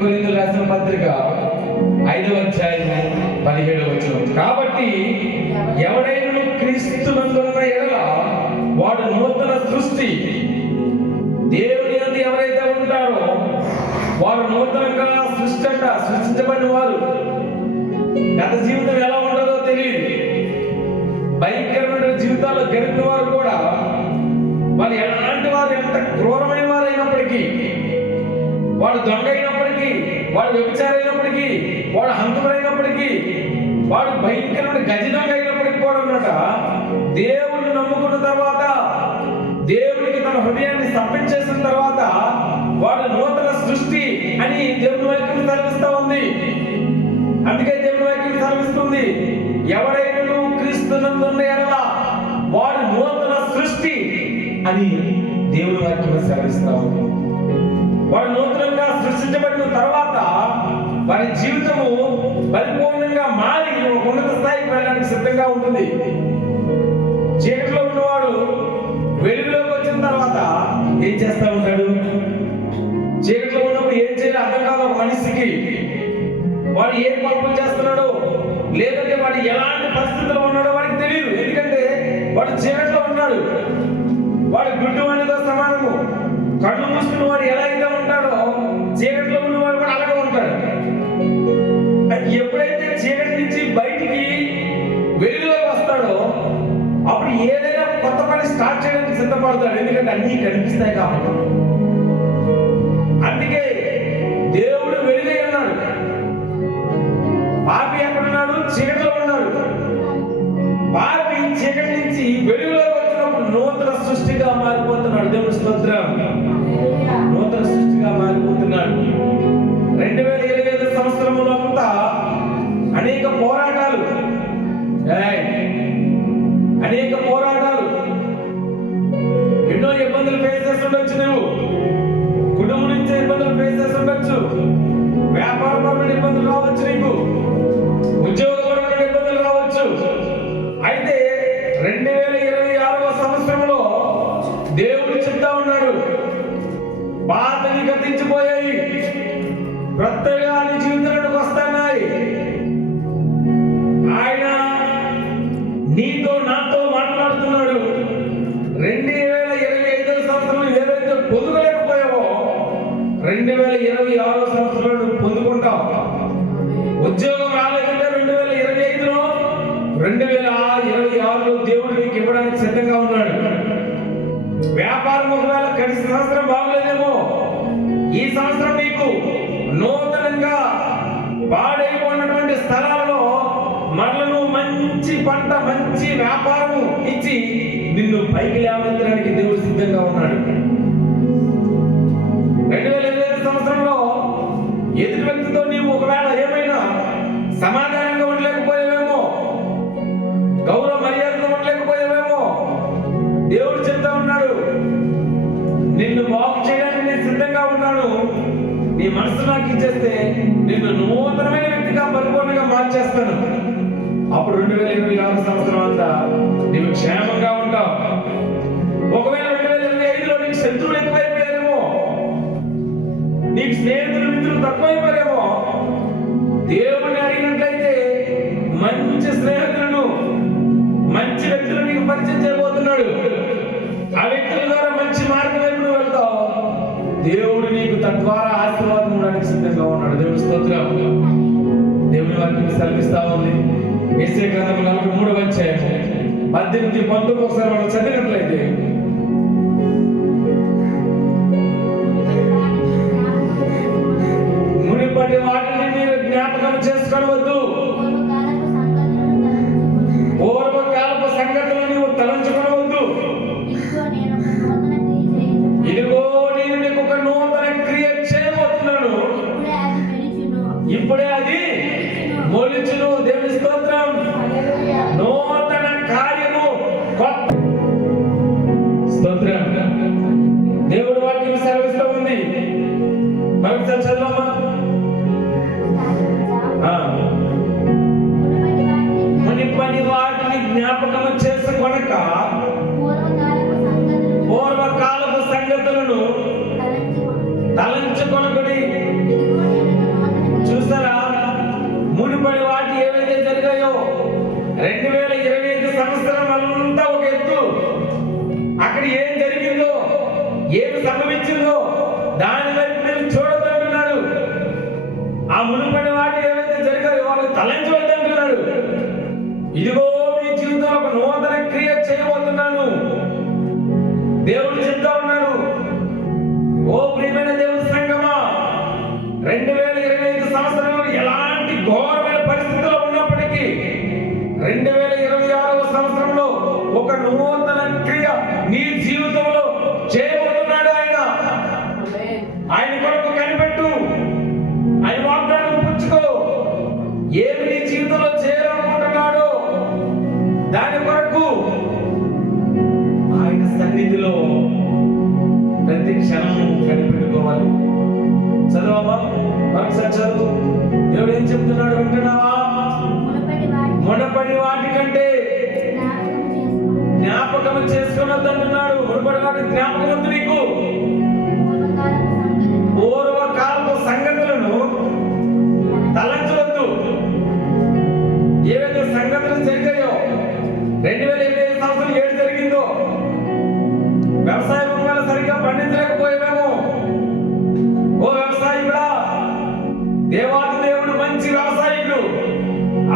కొరింథీయులకు రాసిన పత్రిక 5వ అధ్యాయం 17వ వచనం. కాబట్టి ఎవడైనా క్రీస్తునందున్న ఎడల వాడు నూతన సృష్టి. దేవుని యందు ఎవరైతే ఉంటారో వారు నూతనంగా సృష్టించబడిన వారు. గత జీవితం ఎలా ఉంటుందో తెలియదు. భయంకరమైన జీవితాల్లో గడిపిన వారు కూడా వాళ్ళు ఎలాంటి వారు, ఎంత క్రూరమైన వారు అయినప్పటికీ, వాడు దొంగ అయినప్పటికీ, వాడు వ్యభిచారైనప్పటికీ, వాడు హంతకుడైనప్పటికీ, వాడు భయంకరమైన గజ దొంగ అయినప్పటికీ కూడా ఉన్నట దేవుడిని నమ్ముకున్న తర్వాత, దేవుడికి తన హృదయాన్ని సమర్పించేసిన తర్వాత వాడు నూతన సృష్టి అని దేవుని వాక్యం సెలవిస్తూ ఉంది. అందుకే దేవుని వాక్యం సెలవిస్తుంది, ఎవరైనా క్రీస్తునందున్న ఎడల వాడు నూతన సృష్టి అని దేవుని వాక్యం సెలవిస్తూ ఉంది. వాడు నూతనంగా సృష్టించబడిన తర్వాత వారి జీవితము పరిపూర్ణంగా మారి ఒక ఉన్నత స్థాయికి వెళ్ళడానికి సిద్ధంగా ఉంటుంది. చీకటిలో ఉన్నవాడు వెలుగులోకి వచ్చిన తర్వాత ఏం చేస్తా ఉంటాడు? చీకటిలో ఉన్నప్పుడు ఏం చేయాలి అర్థం కాదు ఒక మనిషికి. వాడు ఏం పాపం చేస్తున్నాడో, లేదంటే వాడు ఎలాంటి పరిస్థితుల్లో ఉన్నాడో వాడికి తెలియదు. ఎందుకంటే వాడు చీకటిలో ఉన్నాడు. వాడు గుడ్డు వాడితో సమానము. కళ్ళు మూసుకున్న వాడు ఎలా అయితే ఉంటాడో చీకటిలో ఉన్నవాడు కూడా అలాగే ఉంటాడు. ఎప్పుడైతే చీకటి నుంచి బయటికి వెలుగులోకి వస్తాడో అప్పుడు ఏదైనా కొత్త పని స్టార్ట్ చేయడానికి సిద్ధపడతాడు. ఎందుకంటే అన్నీ కనిపిస్తాయి కాబట్టి. అందుకే దేవుడు వెలుగై ఉన్నాడు. పాపి ఎక్కడున్నాడు? చీకటిలో ఉన్నాడు. పాపి చీకటి నుంచి వెలుగులోకి వచ్చినప్పుడు నూతన సృష్టిగా మారిపోతున్నాడు. దేవుని స్తోత్రం. నూతన సృష్టిగా మారిపోతున్నాడు. 2025 సంవత్సరంలో అంతా అనేక పోరాటాలు, ఎన్నో ఇబ్బందులు ఫేస్ చేస్తుండొచ్చు. నువ్వు కుటుంబం నుంచి ఇబ్బందులు ఫేస్ చేస్తుండొచ్చు. వ్యాపారపరమైన ఇబ్బందులు రావచ్చు, నీకు ఉద్యోగపరమైన ఇబ్బందులు రావచ్చు. అయితే 2026వ సంవత్సరంలో దేవుడు చెప్తా ఉన్నాడు, పాతవి గతించిపోయాయి, కొత్తగా నీ జీవితంలోకి వస్తున్నాయి. ఆయన నీతో నాతో మాట్లాడుతున్నాడు. 2025వ సంవత్సరంలో ఏదైతే పొందుకోలేకపోయావో 2026వ సంవత్సరంలో నువ్వు పొందుకుంటావు. ఉద్యోగం రాలేదంటే 2025లో 2026లో దేవుడు నీకు ఇవ్వడానికి సిద్ధంగా ఉన్నాడు. వ్యాపారం ఒకవేళ గడిచిన సంవత్సరం బాగలేదేమో, ఈ సంవత్సరం నీకు నూతనంగా పాడైపోయినటువంటి స్థలాల్లో మరలను మంచి పంట, మంచి వ్యాపారము ఇచ్చి నిన్ను పైకి లేవనెత్తడానికి దేవుడు సిద్ధంగా ఉన్నాడు. 2025 సంవత్సరంలో ఎదుటి వ్యక్తితో నీవు ఒకవేళ ఏమైనా సమాధానంగా ఉండలేకపోయావేమో, గౌరవ మర్యాదగా ఉండలేకపోయావేమో, దేవుడు చెప్తా ఉన్నాడు, నిన్ను బాగు చేయడానికి నేను సిద్ధంగా ఉన్నాను. నీ మనసు నాకు ఇచ్చేస్తే నిన్ను నూతనమైన వ్యక్తిగా పరిపూర్ణంగా మార్చేస్తాను. అప్పుడు 2026 సంవత్సరం అంతా నీవు క్షేమంగా ఉంటావు. ఒకవేళ 2025లో నీకు శత్రువులు ఎక్కువైపోయారేమో, నీకు స్నేహితులు మిత్రులు తక్కువైపోయారేమో, దేవుడిని అడిగినట్లయితే మంచి స్నేహితులను, మంచి వ్యక్తులను నీకు పరిచయం చేయబోతున్నాడు. ఆ వ్యక్తుల ద్వారా మంచి మార్గం వైపు నువ్వు వెళ్తావు. దేవుడు నీకు తద్వారా ఆశీర్వాదం ఉండడానికి సిద్ధంగా ఉన్నాడు. దేవుని స్తోత్రం. దేవుని వాక్యం సెలవిస్తా ఉంది. యెషయా గ్రంథం 43వ అధ్యాయం 18, 19 ఒకసారి మనం చదివినట్లయితే, మునిపటి వాటిని మీరు జ్ఞాపకం చేసుకోవద్దు, పూర్వకాలపు సంగతులు నీవు తలంచుకోవద్దు. ఇదిగో నేను నీకు ఒక నూతన క్రియ చేయబోతున్నాను, ఇప్పుడే అది మొలిచును. దేవుని స్తోత్రం. నూతన కార్యము మునుపటి వాటి ఏవైతే జరిగాయో వాళ్ళు తలంచవద్దంటున్నాడు. ఇదిగో మీ జీవితంలో ఒక నూతన క్రియ చేయబోతున్నాను దేవుడు చెప్తా ఉన్నాడు. ఓ ప్రియమైన దేవుని సంగమా, 2025 సంవత్సరంలో ఎలాంటి ఘోరమైన పరిస్థితుల్లో ఉన్నప్పటికీ 2026వ సంవత్సరంలో ఒక నూతన క్రియ నీ జీవితంలో చేయబోతున్నాడు ఆయన. ఆయన కొరకు కనిపెట్టు, ఆయన వాగ్దానం పుచ్చుకో. ఏమి నీ జీవితంలో చేయాలనుకుంటున్నాడో దాని కొరకు ఆయన సన్నిధిలో ప్రతి క్షణం కనిపెట్టుకోవాలి. చదవమ్మా, ఒకసారి చదువు. దేవుడు ఏం చెప్తున్నాడు వింటున్నావా? మునపటి వాటి కంటే జ్ఞాపకం చేసుకున్నది అంటున్నాడు. మునపటి వాటి జ్ఞాపకం వద్దు నీకు. పూర్వకాలపు సంగతులను తలంచవద్దు. ఏవైతే సంగతులు జరిగాయో 2025 సంవత్సరం ఏడు జరిగిందో, వ్యవసాయ భూములు సరిగ్గా పండించలేకపోయామేమో. ఓ వ్యవసాయికుడా, దేవాది దేవుడు మంచి వ్యవసాయకుడు.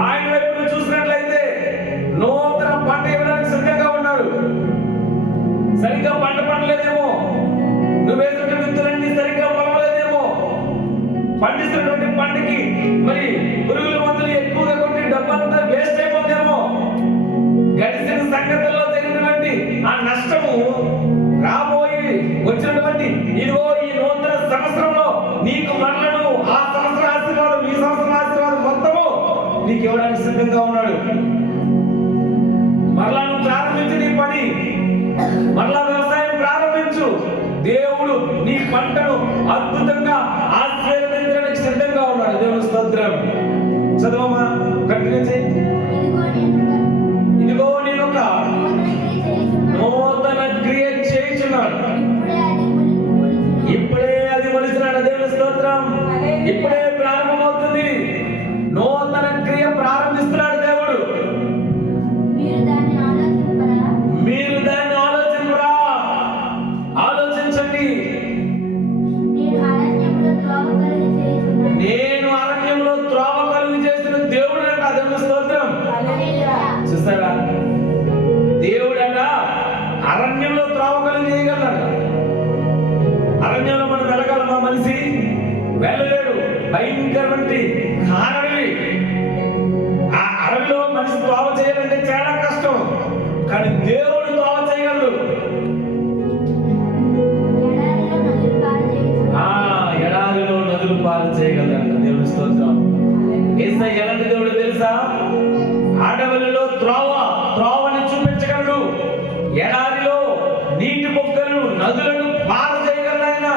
ఆయన వైపు చూసినట్లయితే నూతన పంట ఇవ్వడానికి సిద్ధంగా ఉన్నాడు. సరిగ్గా పంట పండలేదేమో, నువ్వు వేసిన విత్తులన్నీ సరిగ్గా పండలేదేమో, పండిస్తున్నటువంటి పంటకి మరి పురుగుల మందులు ఎక్కువగా కొట్టి డబ్బంతా వేస్ట్ అయిపోతేమో, గడిచిన సంగతుల్లో జరిగినటువంటి ఆ నష్టము రాబోయి వచ్చినటువంటి ఇదిగో ఈ నూతన సంవత్సరంలో నీకు మరలను ఆ సంవత్సర ఆశీర్వాదం, ఈ సంవత్సరం ఆశీర్వాదం మొత్తము నీకు ఇవ్వడానికి సిద్ధంగా ఉన్నాడు. మరలా నువ్వు ప్రారంభించు నీ పని, మరలా వ్యవసాయం ప్రారంభించు. దేవుడు నీ పంటను అద్భుతంగా ఆశీర్వదించడానికి సిద్ధంగా ఉన్నాడు. దేవుని స్తోత్రం. చదవమా, కంటిన్యూ చేయి. ఇదిగో నేను ఒక నూతన క్రియ చేయుచున్నాడు. ఇప్పుడే అది మొలిచినాడు. దేవుని స్తోత్రం. ఇప్పుడే ప్రారంభమవుతుంది. నూతన క్రియ ప్రారంభిస్తున్నాడు దేవుడు. మీరు దాన్ని ఆలోచించరా? ఆలోచించండి. నేను అరణ్యంలో త్రోవ కలుగు చేసిన దేవుడు అంట. దేవుని స్తోత్రం. చూస్తారా, దేవుడట అరణ్యంలో త్రోవ కలుగు చేయగలడు. అరణ్యంలో మనం వెళ్ళగలమా? మనిషి వెళ్ళలేడు. భయంకరమైన కారణి. ఆ అడవిలో మనిషి త్రోవ చేయాలంటే చాలా కష్టం, కానీ దేవుడు త్రోవ చేయగలడు. ఎడారిలో నదులు పాలు చేయగలడు. దేవుని స్తోత్రం. యేసయ్య ఎలాంటి దేవుడు తెలుసా? అడవులలో త్రోవని చూపించగలడు. ఎడారిలో నీటి మొక్కలు నదులను పాలు చేయగలడు ఆయన.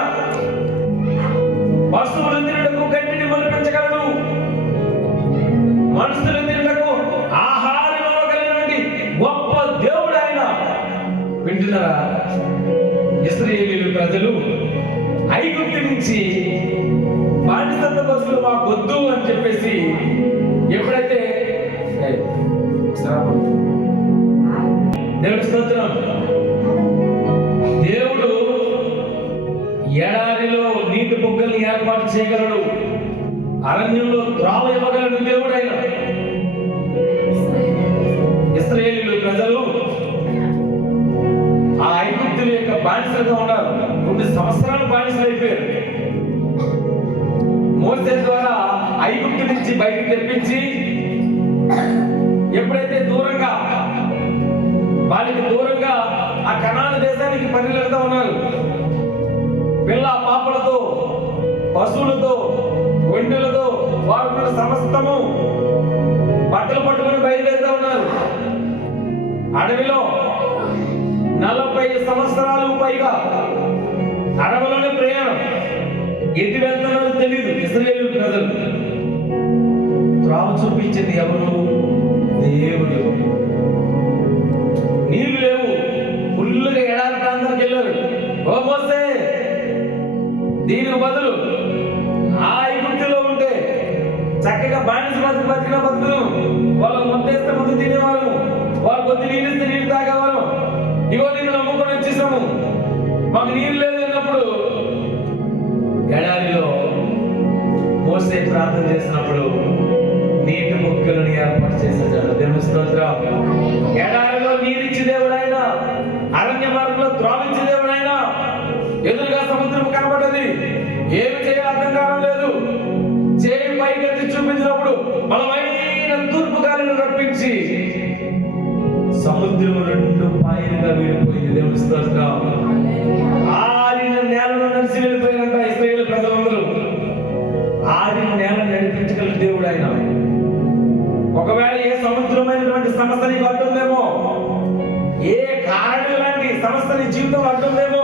పశువులు తినటకు గడ్డిని మొలిపించగలడు. మనుషులు తినటకు ఆహారం ఇవ్వగలిగినటువంటి గొప్ప దేవుడు ఆయన. వింటున్నారా? ఇశ్రాయేలీయుల ప్రజలు ఐగుప్తు నుంచి బానిసత్వ బస్సులు మాకు వద్దు అని చెప్పేసి ఎప్పుడైతే దేవుడి స్తోత్రం. దేవుడు ఎడారిలో నీటి బొగ్గల్ని ఏర్పాటు చేయగలడు. అరణ్యంలో త్రోవ ఇవ్వగలడు దేవుడు ఆయన. ఇశ్రాయేలీయుల ప్రజలు ఆ ఐగుప్తుల యొక్క బానిసలుగా ఉన్నారు. 2 సంవత్సరాలు బానిసలు అయిపోయారు. మోసే ద్వారా ఐగుప్తు నుంచి బయటికి తెప్పించి ఎప్పుడైతే వాళ్ళకి దూరంగా ఆ కనాను దేశానికి పరిగెడుతూ ఉన్నారు. పిల్ల పాపలతో, పశువులతో, ఒంటెలతో వారు సమస్తము బట్టలు పట్టుకుని బయలుదేరుతూ ఉన్నారు. అడవిలో 40 సంవత్సరాలు పైగా అడవిలోనే ప్రయాణం. ఎటు వెళ్తున్నారో తెలియదు ఇశ్రాయేలు ప్రజలు. త్రోవ చూపించింది ఎవరు? దేవుడు. నీళ్లు లేవు, ఫుల్లుగా ఎడారి ప్రాంతానికి వెళ్ళారు. ఓ మోసే, దీనికి బదులు ఆ ఐగుప్తులో ఉంటే చక్కగా బానిస బతికిన బతుకులు. వాళ్ళు ముద్దేస్తే ముద్ద తినేవారు, వాళ్ళు కొద్ది నీళ్ళు ఇస్తే నీళ్ళు తాగేవారు. ఇగో నీళ్ళు నమ్ముకొని వచ్చేసాము, మాకు నీళ్ళు లేదు అన్నప్పుడు ఎడారిలో మోసే ప్రార్థన చేసినప్పుడు నీటి ముక్కలను ఏర్పాటు చేసేసాడు. దేవుని స్తోత్రం. ఎడారిలో నీరిచ్చి దేవుడైనా, అరణ్య మార్గంలో త్రావించి దేవుడైనా, ఎదురుగా సముద్రం కనబడ్డది, ఏమి చేయాలో అర్థం కావడం లేదు. చేయి పైకెత్తి చూపించినప్పుడు బలమైన తూర్పు గాలిని రప్పించి సముద్రం 2 పాయలుగా వీడిపోయింది. దేవుని స్తోత్రం. ఆరిన నేలను నడిచి వెళ్ళిపోయినంట ఇశ్రాయేలు ప్రజలందరూ. ఆరిన నేలను నడిపించగల దేవుడు ఆయన. ఒకవేళ ఏ సముద్రమైనటువంటి సమస్య నీకు అడ్డుందేమో, ఏ కారణం లాంటి సమస్య నీ జీవితంలో అడ్డుందేమో,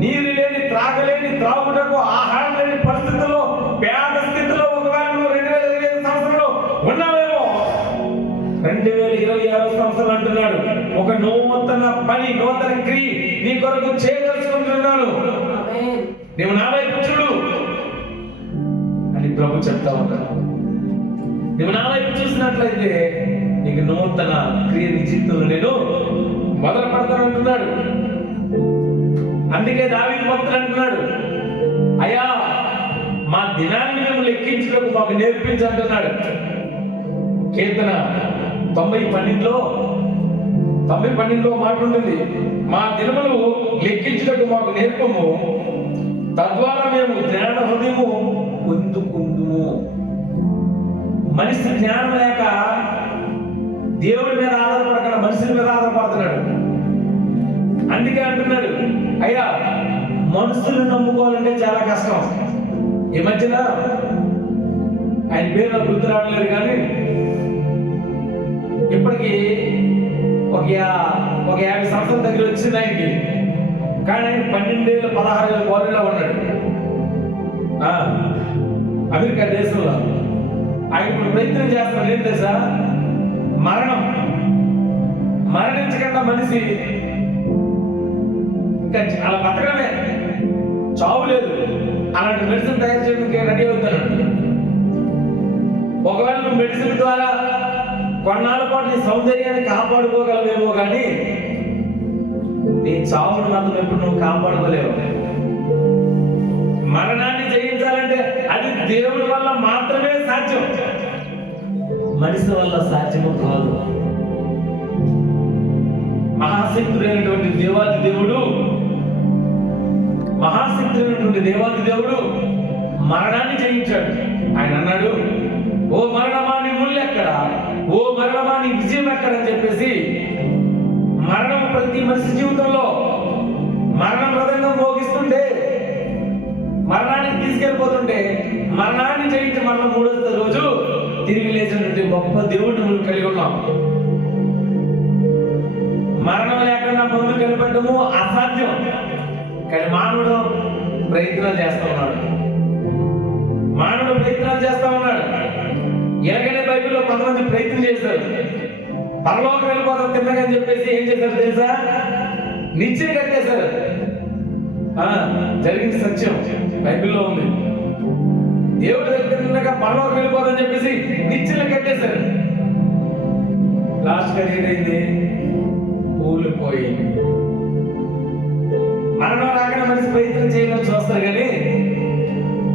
నీరు లేని, త్రాగలేని, త్రాగుటకు ఆహారం లేని పరిస్థితుల్లో, పేద స్థితిలో ఒకవేళ నువ్వు 2025 సంవత్సరంలో ఉన్నావేమో, 2026 సంవత్సరం అంటున్నాడు ఒక నూతన పని, నూతన క్రియ నీ కొరకు చేయదలుచుకుంటున్నాను, నీవు నా వైపు చూడు అని ప్రభు చెప్తా ఉన్నాడు. నువ్వు నా వైపు చూసినట్లయితే నీకు నూతన క్రియ నీ జీవితంలో నేను మొదలు పెడతానంటున్నాడు. అందుకే దావీదు భక్తుడు అంటున్నాడు, అయ్యా మా దినాన్ని మేము లెక్కించడం మాకు నేర్పించి అంటున్నాడు. కీర్తన 90:12 మాట ఉంటుంది, మా దినములు లెక్కించడం మాకు నేర్పము, తద్వారా మేము జ్ఞాన హృదయము పొందుకుందుము. మనిషి జ్ఞానం లేక దేవుడి మీద ఆధారపడకుండా మనుషుల మీద ఆధారపడుతున్నాడు. అందుకే అంటున్నాడు, అయ్యా మనుషులను నమ్ముకోవాలంటే చాలా కష్టం. ఈ మధ్యన ఆయన పేరు నాకు గుర్తు రావట్లేదు, కానీ ఇప్పటికీ ఒక 50 సంవత్సరాల దగ్గర వచ్చింది ఆయనకి. కానీ ఆయన 12 ఏళ్ళు 16 ఏళ్ళ పౌరులో ఉన్నాడు అమెరికా దేశంలో. ఆయన ఇప్పుడు ప్రయత్నం చేస్తున్నాడు, ఏం తెలుసా, మరణించకుండా మనిషి ఇంకా అలా బతకడమే, చావు లేదు, అలాంటి మెడిసిన్ తయారు చేయడానికి రెడీ అవుతాడు. ఒకవేళ నువ్వు మెడిసిన్ ద్వారా కొన్నాళ్ళ పాటు నీ సౌందర్యాన్ని కాపాడుకోగలవేమో, కానీ నీ చావును మాత్రం ఎప్పుడు నువ్వు కాపాడుకోలేవు. మరణాన్ని జయించాలంటే అది దేవుడి వల్ల మాత్రమే సాధ్యం, మనిషి వల్ల సాధ్యము కాదు. మహాశక్తుడైనటువంటి దేవాది దేవుడు మరణాన్ని జయించాడు. ఆయన అన్నాడు, ఓ మరణమా నీ ముళ్ళు ఎక్కడ, ఓ మరణమా నీ విజయం ఎక్కడని చెప్పేసి మరణం ప్రతి మనిషి జీవితంలో మరణం ప్రదంగా మోగిస్తుంటే, మరణానికి తీసుకెళ్ళిపోతుంటే, మరణాన్ని జయించి మరణం 3వ రోజు తిరిగి లేచినటువంటి గొప్ప దేవుడిని మనం కలిగి ఉన్నాం. మరణం లేకుండా ముందుకు వెళ్ళిపోవడము అసాధ్యం, కానీ మానవుడు ప్రయత్నాలు చేస్తా ఉన్నాడు. ఎలాగైనా బైబిల్లో కొంతమంది ప్రయత్నం చేశారు, పరలోకం వెళ్ళిపోతాం తిన్నగని చెప్పేసి ఏం చేశారు తెలుసా, నిత్యం కట్టేశారు. జరిగిన సత్యం బైబిల్లో ఉంది. దేవుడి దగ్గర పరలోకం వెళ్ళిపోదని చెప్పేసి నిత్యం కట్టేశారు. లాస్ట్ ఏదైంది, కూలిపోయి. మరణం రాకుండా మనిషి ప్రయత్నం చేయాలని చూస్తారు, కానీ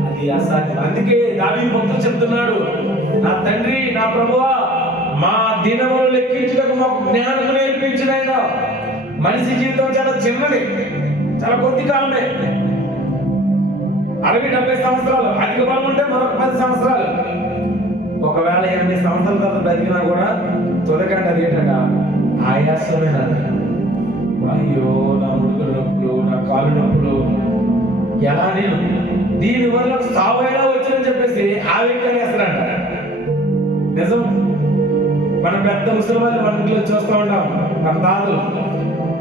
అది అసాధ్యం. అందుకే దావీదు భక్తుడు చెప్తున్నాడు, నా తండ్రి, నా ప్రభువా, మా దినములు లెక్కించుటకు మాకు జ్ఞానం నేర్పించినైనా. మనిషి జీవితం చాలా చిన్నది, చాలా కొద్ది కాలమే, 60-70 సంవత్సరాలు, అధిక బలం ఉంటే మరొక 10 సంవత్సరాలు. ఒకవేళ 80 సంవత్సరాల తర్వాత బతికినా కూడా తొలగంట అదేంట ఆయాసమేనంట. అయ్యో నా ముడుకుల నొప్పులు, నా కాలు నొప్పులు, ఎలా నేను దీనివల్ల సావైనా వచ్చిందని చెప్పేసి ఆ వ్యక్తి వేస్తారంట. నిజం, మన పెద్ద ముసలి వాళ్ళు మన ఇంట్లో చూస్తూ ఉంటాం, మన తాతలు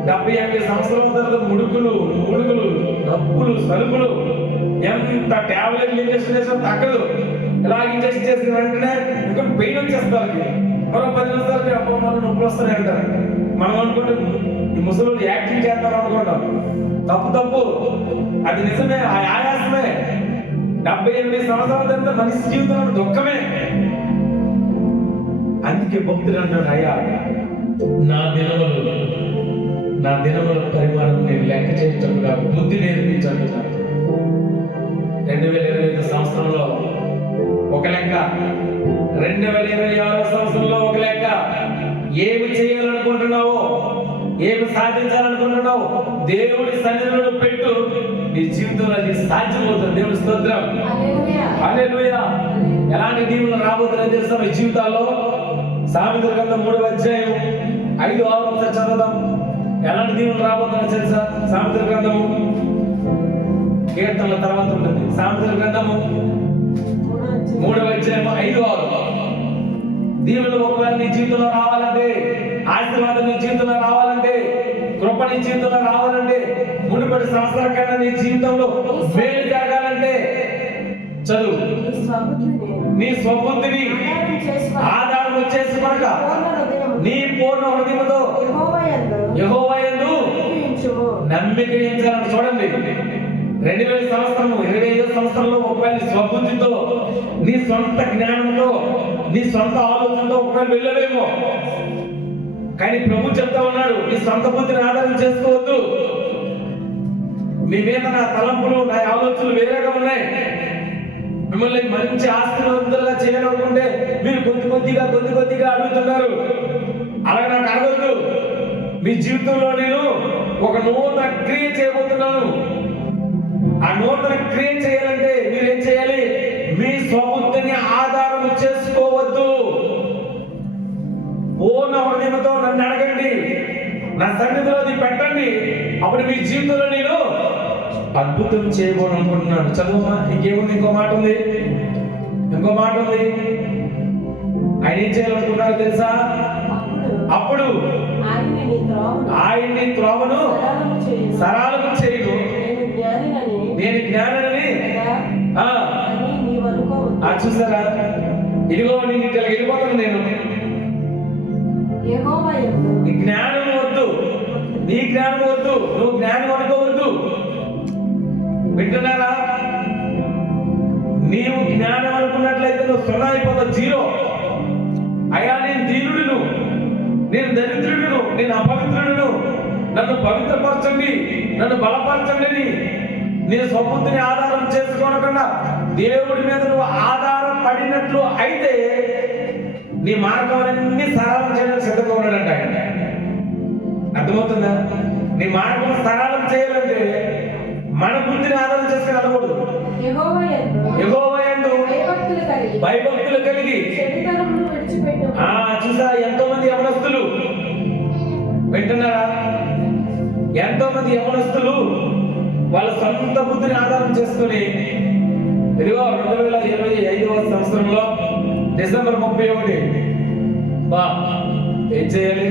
70-80 సంవత్సరాల తర్వాత ముడుకులు, నొప్పులు, సరుకులు, ఎంత టాబ్లెట్లు ఇంజక్షన్ చేసినా తగ్గదు. ఇలా ఇంజక్షన్ చేసిన వెంటనే ఇంకా పెయిన్ వచ్చేస్తారు. మరో 10 నిమిషాలకి అబ్బో మన నొప్పులు వస్తాయి అంటారు. మనం అనుకుంటే ఈ ముసలు యాక్టింగ్ చేద్దాం అనుకుంటాం, తప్పు. అది నిజమే, ఆ ఆయాసమే. 70-80 సంవత్సరాల తర్వాత మనిషి జీవితంలో దుఃఖమే. అందుకే భక్తులు అంటాడు, అయ్యా నా దినముల పరిమాణం నేను లెక్క చేయించకుండా బుద్ధి నేర్పించాను. 2025 సంవత్సరం సంవత్సరంలో ఒక లెక్క, 2026 సంవత్సరంలో ఒక లెక్క. ఏమి చేయాలనుకుంటున్నావో, ఏమి సాధించాలనుకుంటున్నావు, దేవుడి సన్నిధిలో పెట్టు. నీ జీవితంలో అది సాధ్యమవుతుంది. దేవుడి స్తోత్రం, హల్లెలూయా. ఎలాంటి దీవులు రాబోతున్నాయి తెలుసా మీ జీవితాల్లో? సామెతల గ్రంథం 3వ అధ్యాయం 5, 6 ఒకసారి చదువుదాం. ఎలాంటి దీవులు రాబోతున్నాయి తెలుసా? సామెతల గ్రంథము, కీర్తనల తర్వాత ఉంటుంది. సామెతల గ్రంథము 3వ అధ్యాయం 5, 6. దీవులు ఒకవేళ నీ జీవితంలో రావాలంటే, ఆశీర్వాదం నీ జీవితంలో రావాలంటే, కృప నీ జీవితంలో రావాలంటే, మునుపటి సంవత్సరాల కన్నా నీ జీవితంలో మేలు జరగాలంటే చదువు. నీ స్వబుద్ధిని ఆధారం చేసుకొనక నీ పూర్ణ హృదయముతో యెహోవా యందు నమ్మిక ఉంచాలని. చూడండి, 2000 సంవత్సరము 25వ సంవత్సరంలో ఒకవేళ నీ స్వబుద్ధితో, నీ సొంత జ్ఞానంతో, నీ సొంత ఆలోచనతో ఒకవేళ వెళ్ళలేమో, కానీ ప్రభు చెప్తా ఉన్నాడు, నీ సొంత బుద్ధిని ఆధారం చేసుకోవద్దు. మీ మీద నా తలంపులు, నా ఆలోచనలు వేరేగా ఉన్నాయి. మిమ్మల్ని మంచి ఆశీర్వాదాలుగా చేయాలనుకుంటే మీరు కొద్ది కొద్దిగా అడుగుతున్నారు. అలాగే నాకు అడగద్దు. మీ జీవితంలో నేను ఒక నూతన క్రియ చేయబోతున్నాను. ఆ నూతన క్రియ చేయాలంటే మీరేం చేయాలి? మీ స్వబుద్ధిని ఆధారం చేసుకోవద్దు. పూర్ణ హృదయంతో నన్ను అడగండి, నా సన్నిధిలో అది పెట్టండి. అప్పుడు మీ జీవితంలో నేను అద్భుతం చేయబోనుకుంటున్నాను. చదువు. ఇంకేముంది? ఇంకో మాట ఉంది. ఆయన ఏం చేయాలనుకున్నారో తెలుసా? అప్పుడు ఆయన్ని త్రోవను సరళము చేయను. నేను జ్ఞానని చూసారా? ఇదిగో నేను ఇట్లా వెళ్ళిపోతాను. నేను నీ జ్ఞానం వద్దు, నీ జ్ఞానం వద్దు, నువ్వు జ్ఞానం అనుకోవద్దు. వింటున్నారా? నీవు జ్ఞానం అనుకున్నట్లయితే నువ్వు 0 అయిపోతావు, 0. అయ్యా నేను దీనుడును, నేను దరిద్రుడును, నేను అపవిత్రుడును, నన్ను పవిత్రపరచండి, నన్ను బలపరచండి అని నీ స్వబుద్ధిని ఆధారం చేసుకోనకుండా దేవుడి మీద నువ్వు ఆధారం పడినట్లు అయితే నీ మార్గాలన్నీ సరళం చేయడానికి సిద్ధంగా ఉన్నాడంట ఆయన. అర్థమవుతుందా? నీ మార్గం సరళం చేయాలంటే మన బుద్ధిని ఆధారం చేసుకుని అనకూడదు. యెహోవా యందు భయభక్తులు కలిగి. చూసా, ఎంతో మంది యవనస్తులు వింటున్నారా? ఎంతో మంది యవనస్తులు వాళ్ళ సొంత బుద్ధిని ఆధారం చేసుకుని, ఇదిగో 2025వ సంవత్సరంలో డిసెంబర్ 31 ఏం చేయాలి?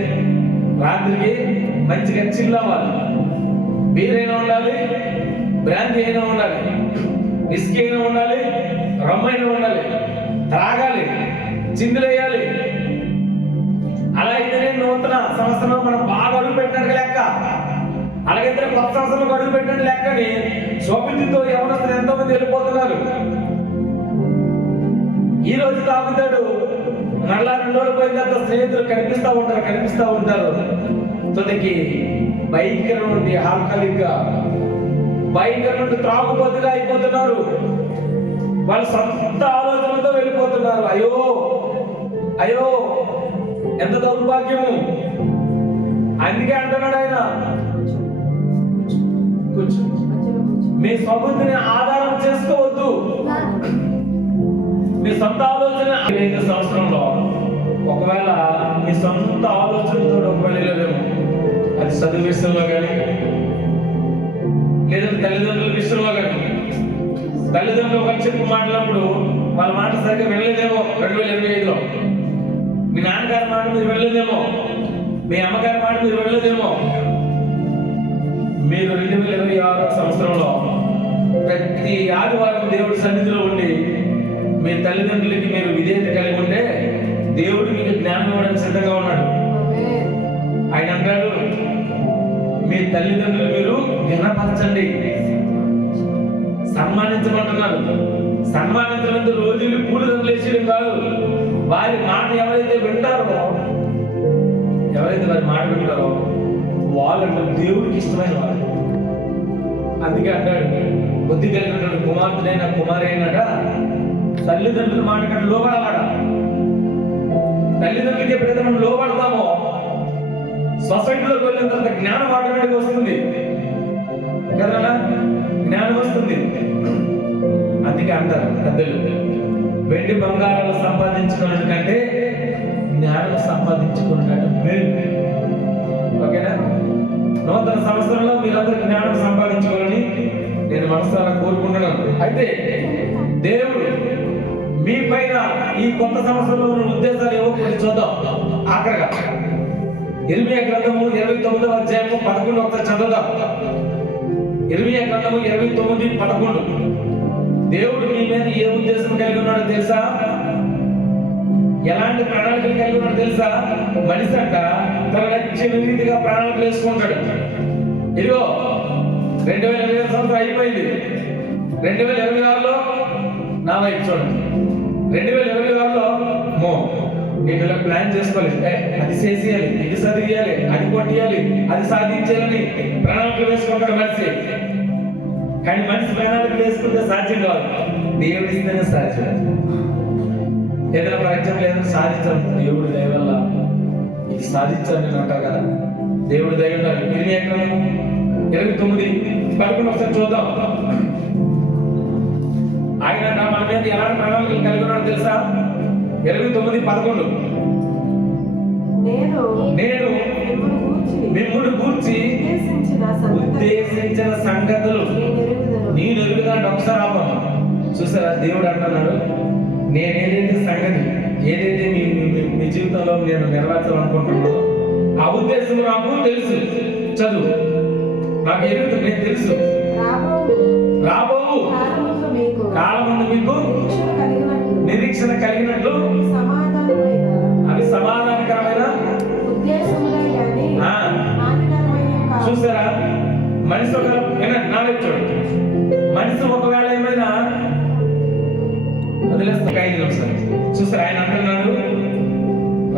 రాత్రికి మంచిగా చిల్లవ్వాలి. బీర్ అయినా ఉండాలి, బ్రాంతి అయినా ఉండాలి, విస్కీ అయినా ఉండాలి, రమ్ అయినా ఉండాలి, తాగాలి, చిందులేయాలి. అలా అయితేనే నూతన సంవత్సరంలో మనం బాగా అడుగు పెట్టినట్టు లెక్క. అలాగైతే కొత్త సంవత్సరంలో అడుగు పెట్టినట్టు లెక్కని శోభితుతో యవనస్తులు ఎంతో మంది వెళ్ళిపోతున్నారు. ఈ రోజు తాగుతాడు, మళ్ళా 2 రోజులు పోయిన తర్వాత స్నేహితులు కనిపిస్తా ఉంటారు. తొలికి భయంకరం నుండి ఆల్కహాలిక్గా, భయంకరం నుండి త్రాగుబోతుగా అయిపోతున్నారు. వాళ్ళ సొంత ఆలోచనలతో వెళ్ళిపోతున్నారు. అయ్యో ఎంత దౌర్భాగ్యము. అందుకే అంటున్నాడు ఆయన, మీ స్వబుద్ధిని ఆధారం చేసుకోవద్దు. మీ సొంత ఆలోచన 25వ సంవత్సరంలో ఒకవేళ మీ సొంత ఆలోచనతో ఒకవేళ వెళ్ళలేము. అది చదువు విషయంలో కానీ, లేదంటే తల్లిదండ్రుల విషయంలో కానీ. తల్లిదండ్రులు ఒకరు చెప్పి మాట్లాడినప్పుడు వాళ్ళ మాట సరిగ్గా వెళ్ళలేదేమో 2025లో. మీ నాన్నగారి మాట మీరు వెళ్ళలేదేమో, మీ అమ్మగారి మాట మీరు వెళ్ళలేదేమో. మీరు 2026వ సంవత్సరంలో ప్రతి ఆదివారం దేవుడి సన్నిధిలో ఉండి మీ తల్లిదండ్రులకి మీరు విధేయత కలిగి ఉంటే దేవుడు మీకు జ్ఞానం ఇవ్వడానికి సిద్ధంగా ఉన్నాడు. ఆయన అంటాడు, మీ తల్లిదండ్రులు మీరు ఘనపరచండి, సన్మానించమంటున్నారు. సన్మానించడంతో రోజులు పూలదండలు వేసేయడం కాదు. వారి మాట ఎవరైతే వింటారో వాళ్ళంటే దేవుడికి ఇష్టమైన వారు. అందుకే అంటాడు, బుద్ధి కలిగినటువంటి కుమార్తెనైనా కుమారి అయినాక తల్లిదండ్రుల మాట కంటే లోబడాలట. తల్లిదండ్రులకి ఎప్పుడైతే మనం లోబడతామో సొసైటీలోకి వెళ్ళిన తర్వాత జ్ఞానం ఆటోమేటిక్ వస్తుంది కదా, జ్ఞానం వస్తుంది. అందుకే అంటారు పెద్దలు, వెండి బంగారాలు సంపాదించుకున్నట్టు కంటే జ్ఞానం సంపాదించుకున్నట్టు మేలు. ఓకేనా? నూతన సంవత్సరంలో మీరందరూ జ్ఞానం సంపాదించుకోవాలని నేను మనసారా కోరుకుంటున్నాను. అయితే దేవుడు మీ పైన ఈ కొత్త సంవత్సరంలో ఉన్న ఉద్దేశాలు ఏవో కొన్ని చూద్దాం. ఆఖరిగా ఇర్మీయా గ్రంథము 29వ అధ్యాయము 11 ఒకసారి చదువుదాం. ఇర్మీయా గ్రంథము 29:11. దేవుడు మీ మీద ఏ ఉద్దేశం కలిగి ఉన్నాడో తెలుసా? ఎలాంటి ప్రణాళికలు కలిగి ఉన్నాడో తెలుసా? మనిషి అంట తన నచ్చిన రీతిగా ప్రణాళికలు వేసుకుంటాడు. ఇదిగో 2020 సంవత్సరం అయిపోయింది. 2026లో నా వైపు చూడండి. 2026లో నేను ఇలా ప్లాన్ చేసుకోవాలి, అది చేసేయాలి, ఇది చదివేయాలి, అది కొట్టియాలి, అది సాధించాలని ప్రణాళికలు వేసుకుంటాడు మనిషి. కానీ మనిషి ప్రణాళికలు వేసుకుంటే సాధ్యం కాదు, దేవుడు ఇస్తేనే సాధ్యం. ఏదైనా ఫర్ ఎగ్జాంపుల్ ఏదైనా సాధించాలి, దేవుడు దయ వల్ల ఇది సాధించాలి నేను అంటారు కదా, దేవుడు దయ వల్ల. 29:11 ఒకసారి చూద్దాం. ఆయన మన మీద ఎలాంటి ప్రణాళికలు కలిగి ఉన్నాడో తెలుసా? 29:11. నేను మిమ్మల్ని గూర్చి ఉద్దేశించిన సంగతులు నేను ఎరుగుదాన్ని ఒకసారి ఆపమ్మ. చూసారా, దేవుడు అంటున్నాడు, నేను ఏదైతే సంగతి ఏదైతే మీ జీవితంలో నేను నెరవేర్చాలనుకుంటున్నానో ఆ ఉద్దేశం నాకు తెలుసు. చదువు, నాకు ఎరుగుతుంది, నేను తెలుసు. రాబో కాలముందు మీకు నిరీక్షణ కలిగినట్లు అవి సమాధానకరమైన. చూసారా, మనిషి ఒక నా వైపు చూడండి, మనిషి ఒకవేళ ఏమైనా వదిలేస్తా. చూసారా, ఆయన అంటున్నాడు,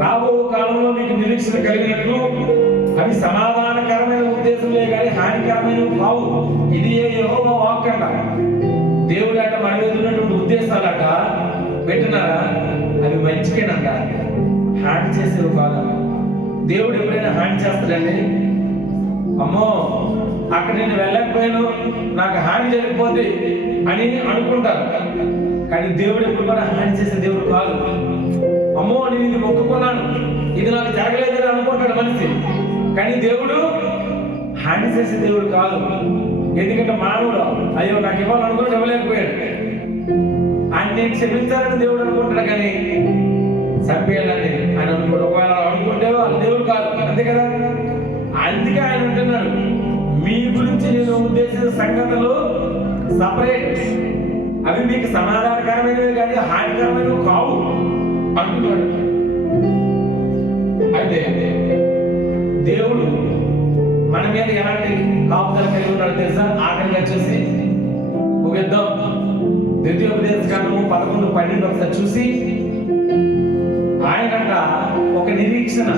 రాబో కాలంలో మీకు నిరీక్షణ కలిగినట్లు అవి సమాధానకరమైన ఉద్దేశంలే కానీ హానికరమైనవి కావు. ఇది యెహోవా వాక్కు అంట. దేవుడు అట మన మీద ఉన్నటువంటి ఉద్దేశాలట పెట్టినారా, అవి మంచికేనంట, హాని చేసేవి కాదట. దేవుడు ఎప్పుడైనా హాని చేస్తాడండి? అమ్మో అక్కడ నేను వెళ్ళకపోయాను, నాకు హాని జరిగిపోద్ది అని అనుకుంటారు. కానీ దేవుడు ఎప్పుడు కూడా హాని చేసే దేవుడు కాదు. అమ్మో నేను ఇది మొక్కుకున్నాను, ఇది నాకు జరగలేదని అనుకుంటాడు మనిషి. కానీ దేవుడు హాని చేసే దేవుడు కాదు. ఎందుకంటే మానవుడు అయ్యో నాకు ఇవ్వాలనుకుని ఇవ్వలేకపోయాడు, ఆయన నేను క్షమించాలని దేవుడు అనుకుంటాడు, కానీ చంపేయాలని ఆయన అనుకుంటాడు. ఒకవేళ అనుకుంటే వాళ్ళు దేవుడు కాదు, అంతే కదా. అందుకే ఆయన అంటున్నాడు, మీ గురించి నేను ఉద్దేశించిన సంగతులు సపరేట్, అవి మీకు సమాధానకరమైనవి కానీ హానికరమైనవి కావు అంటున్నాడు. అయితే దేవుడు మన మీద ఎలాంటి కాపుదల కలిగి ఉన్నాడు తెలుసా? ఆఖరిగా చూసి ముగిద్దాం. ద్వితీయోపదేశకాండము 11:12 ఒకసారి చూసి, ఆయనంట ఒక నిరీక్షణ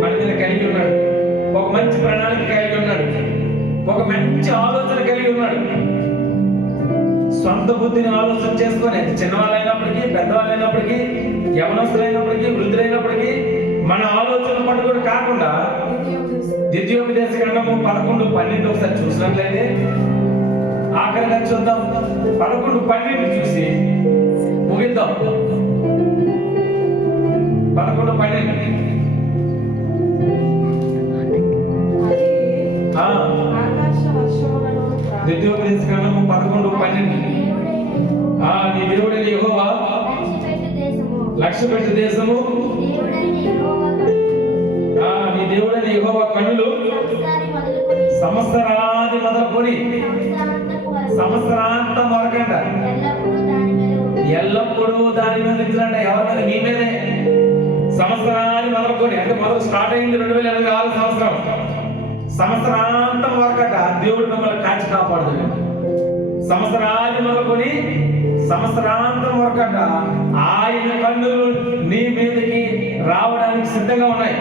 మన మీద కలిగి ఉన్నాడు, ఒక మంచి ప్రణాళిక కలిగి ఉన్నాడు, ఒక మంచి ఆలోచన కలిగి ఉన్నాడు. సొంత బుద్ధిని ఆలోచన చేసుకొని, చిన్నవాళ్ళైనప్పటికీ పెద్దవాళ్ళైనప్పటికీ యవనస్తులైనప్పటికీ వృద్ధులైనప్పటికీ మన ఆలోచన పట్టుకొని కాకుండా ద్వితీయోపదేశకాండము 11:12 ఒకసారి చూసినట్లయితే ఆఖరిగా చూద్దాం. 11:12 చూసి ముగిద్దాం. 11:12 ద్వితీయోపదేశకాండము 11:12. నీ దేవుడైన యెహోవా లక్ష్యపెట్టు దేశము, నీ దేవుడైన యెహోవా కన్నులు సంవత్సరాది మొదలుకొని సంవత్సరాంతం వరకంట ఎల్లప్పుడూ దాని మీద ఇచ్చినట్ట. ఎవరి మీద? మీ మీదే. సంవత్సరాన్ని మొదలుకొని, అంటే మొదలు స్టార్ట్ అయింది 2026 సంవత్సరం, సంవత్సరాంతం వరకట దేవుడు మిమ్మల్ని కాచి కాపాడుతుంది. సంవత్సరాన్ని మొదలుకొని సంవత్సరాంతం వరకట ఆయన కన్నులు నీ మీదకి రావడానికి సిద్ధంగా ఉన్నాయి.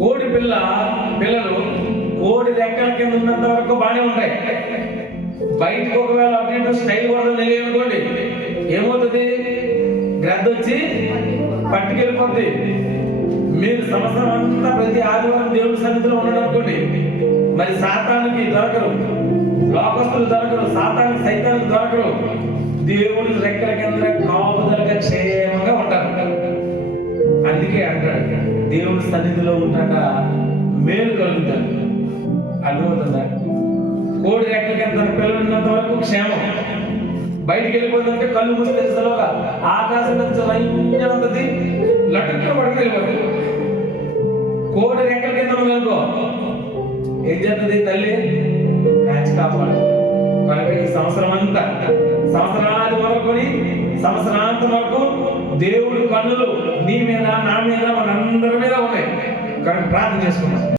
కోడి పిల్లలు కోడి రెక్కల కింద ఉన్నంత వరకు బాగానే ఉంటాయి, బయటకు ఒకవేళ అటు ఇటు స్టైల్ కూడా అనుకోండి, ఏమవుతుంది? గ్రద్ద వచ్చి పట్టుకెళ్ళిపోద్ది. మీరు సంవత్సరం అంతా ప్రతి ఆదివారం దేవుడి సన్నిధిలో ఉన్నాడు అనుకోండి, మరి సాతానికి దొరకరు, లోకస్తులు దొరకరు, సాతానికి సైతానికి దొరకరు. దేవుడి రెక్కల కింద కాపుదలగా క్షేమంగా ఉంటారు. అందుకే అంటాడు, దేవుడి సన్నిధిలో ఉంటాక మేలు కలుగుతాడు. అర్థమవుతుందా? కోడి రెక్కల కింద తన పిల్లలు ఉన్నంత వరకు క్షేమం. బయటికి వెళ్ళిపోతుంటే కళ్ళు మూసి తెచ్చులోగా ఆకాశం నుంచి రైంజంతది లటుక్క పడికి వెళ్ళిపోతుంది. కోడి రెక్కల కింద అనుకో ఏం చేస్తుంది? తల్లి కాచి కాపాడు. కనుక ఈ సంవత్సరాది వరకుని సంవత్సరాంతం వరకు దేవుడి కన్నులు నీ మీద, నా మీద, మనందరి మీద ఉన్నాయి. కనుక ప్రార్థన చేసుకున్నాం.